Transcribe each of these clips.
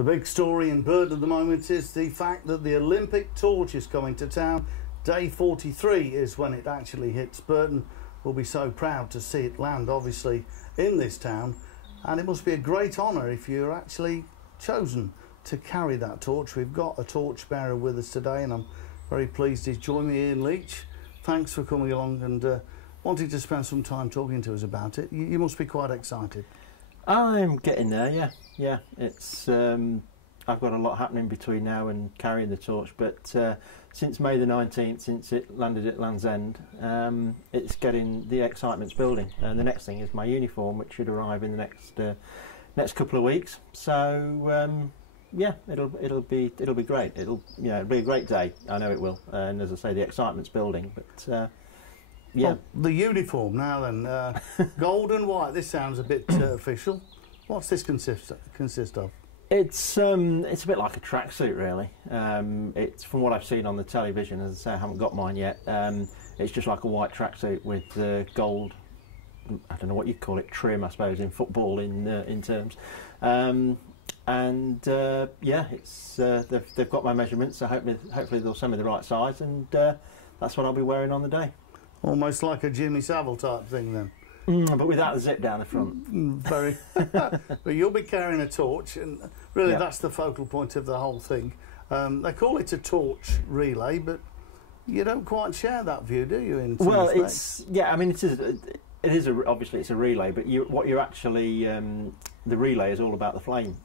The big story in Burton at the moment is the fact that the Olympic torch is coming to town. Day 43 is when it actually hits. Burton will be so proud to see it land, obviously, in this town. And it must be a great honour if you're actually chosen to carry that torch. We've got a torch bearer with us today, and I'm very pleased he's joined me, Ian Leech. Thanks for coming along and wanting to spend some time talking to us about it. You must be quite excited. I'm getting there, yeah. It's I've got a lot happening between now and carrying the torch, but since May the 19th, since it landed at Land's End, it's getting the excitement's building. And the next thing is my uniform, which should arrive in the next couple of weeks. So yeah, it'll be great. It'll be a great day. I know it will. And as I say, the excitement's building. But yeah, well, the uniform now then, gold and white. This sounds a bit official. What's this consist of? It's a bit like a tracksuit, really. It's from what I've seen on the television. As I say, I haven't got mine yet. It's just like a white tracksuit with gold. I don't know what you'd call it, trim, I suppose, in football in terms. Yeah, it's they've got my measurements, so hopefully they'll send me the right size, and that's what I'll be wearing on the day. Almost like a Jimmy Savile type thing then. But without the zip down the front. Very. But you'll be carrying a torch, and really that's the focal point of the whole thing. They call it a torch relay, but you don't quite share that view, do you? In some respects? I mean, obviously it's a relay, but what you're actually the relay is all about the flame.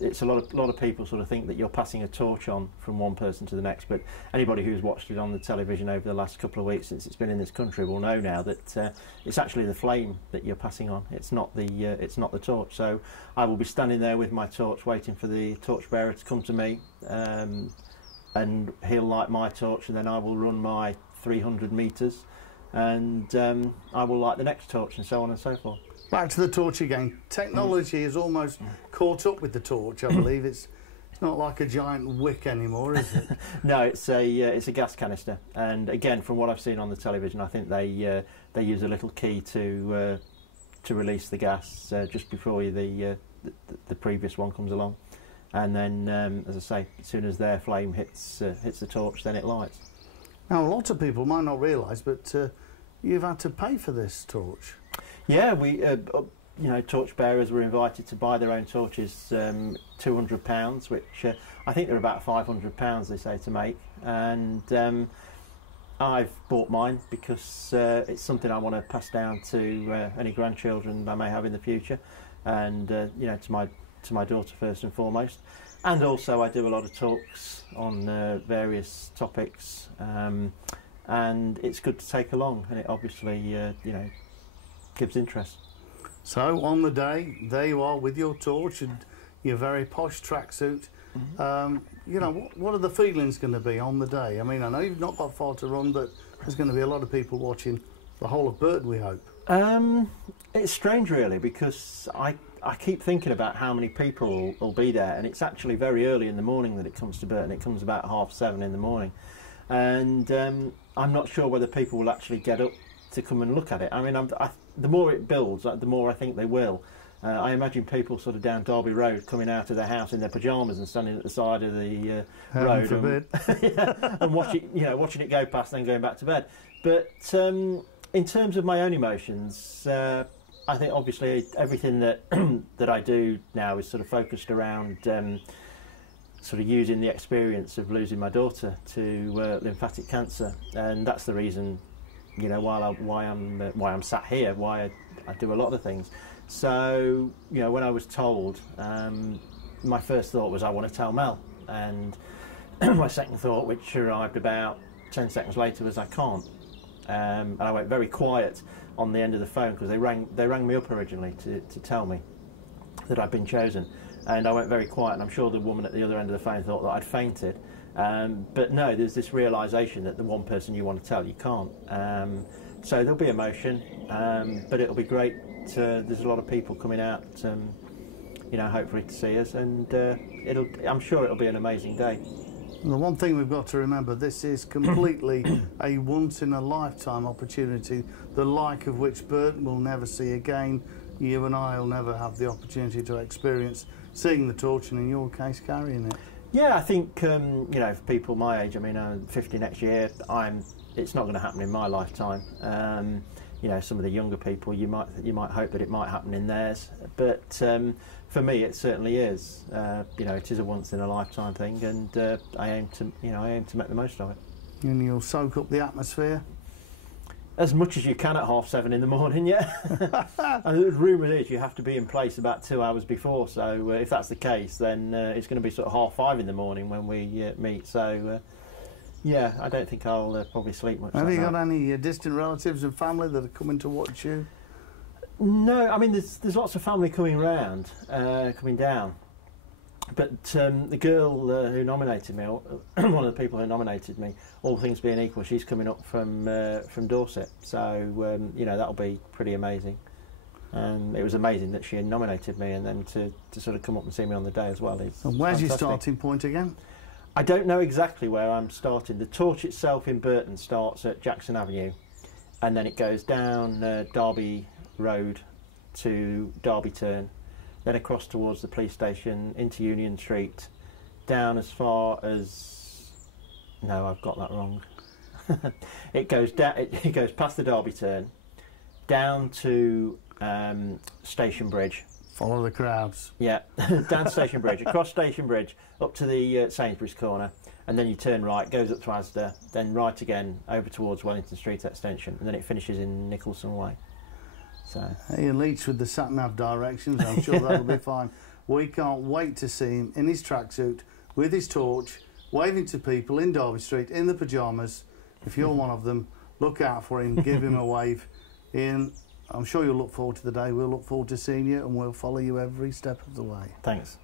It's a lot of people sort of think that you're passing a torch on from one person to the next, but anybody who's watched it on the television over the last couple of weeks since it's been in this country will know now that it's actually the flame that you're passing on. It's not the torch. So I will be standing there with my torch, waiting for the torch bearer to come to me, and he'll light my torch, and then I will run my 300 metres, and I will light the next torch, and so on and so forth. Back to the torch again. Technology is almost caught up with the torch, I believe. It's not like a giant wick anymore, is it? No, it's a gas canister. And again, from what I've seen on the television, I think they use a little key to release the gas just before the previous one comes along. And then, as I say, as soon as their flame hits the torch, then it lights. Now, a lot of people might not realise, but you've had to pay for this torch. Yeah, we, torch bearers were invited to buy their own torches, £200, which I think they're about £500, they say, to make. And I've bought mine because it's something I want to pass down to any grandchildren I may have in the future, and to my daughter first and foremost. And also, I do a lot of talks on various topics, and it's good to take along, and it obviously, gives interest. So on the day, there you are with your torch and your very posh tracksuit. What are the feelings going to be on the day? I mean, I know you've not got far to run, but there's going to be a lot of people watching the whole of Burton, we hope. It's strange, really, because I keep thinking about how many people will be there, and it's actually very early in the morning that it comes to Burton. It comes about 7:30 in the morning, and I'm not sure whether people will actually get up to come and look at it. I mean, the more it builds, the more I think they will. I imagine people sort of down Derby Road coming out of their house in their pyjamas and standing at the side of the road and watching it go past, then going back to bed. But in terms of my own emotions, I think obviously everything that that I do now is sort of focused around sort of using the experience of losing my daughter to lymphatic cancer, and that's the reason, why I'm sat here, why I do a lot of things. So, when I was told, my first thought was I want to tell Mel, and my second thought, which arrived about 10 seconds later, was I can't. And I went very quiet on the end of the phone because they rang me up originally to tell me that I'd been chosen, and I went very quiet, and I'm sure the woman at the other end of the phone thought that I'd fainted. But no, there's this realisation that the one person you want to tell, you can't. So there'll be emotion, but it'll be great. There's a lot of people coming out, hopefully to see us, and I'm sure it'll be an amazing day. The one thing we've got to remember, this is completely a once-in-a-lifetime opportunity, the like of which Burton will never see again. you and I will never have the opportunity to experience seeing the torch, and in your case, carrying it. Yeah, I think you know, for people my age, I mean, I'm 50 next year. It's not going to happen in my lifetime. You know, some of the younger people, you might hope that it might happen in theirs, but for me, it certainly is. You know, it is a once in a lifetime thing, and I aim to make the most of it. And you'll soak up the atmosphere as much as you can at 7:30 in the morning, yeah. And the rumour is you have to be in place about 2 hours before, so if that's the case, then it's going to be sort of 5:30 in the morning when we meet. So, yeah, I don't think I'll probably sleep much. Have you got any distant relatives and family that are coming to watch you? No, I mean, there's lots of family coming round, coming down. But the girl who nominated me, one of the people who nominated me, all things being equal, she's coming up from Dorset. So, you know, that'll be pretty amazing. It was amazing that she nominated me, and then to sort of come up and see me on the day as well. And where's fantastic. Your starting point again? I don't know exactly where I'm starting. The torch itself in Burton starts at Jackson Avenue, and then it goes down Derby Road to Derby Turn, then across towards the police station, into Union Street, down as far as... No, I've got that wrong. It goes down. It goes past the Derby Turn, down to Station Bridge. Follow the crowds. Yeah, down Station Bridge, across Station Bridge, up to the Sainsbury's corner, and then you turn right, goes up to Asda, then right again over towards Wellington Street Extension, and then it finishes in Nicholson Way. So. Ian Leech with the sat-nav directions, I'm sure that'll be fine. We can't wait to see him in his tracksuit, with his torch, waving to people in Derby Street, in the pyjamas. If you're one of them, look out for him, give him a wave. Ian, I'm sure you'll look forward to the day. We'll look forward to seeing you, and we'll follow you every step of the way. Thanks.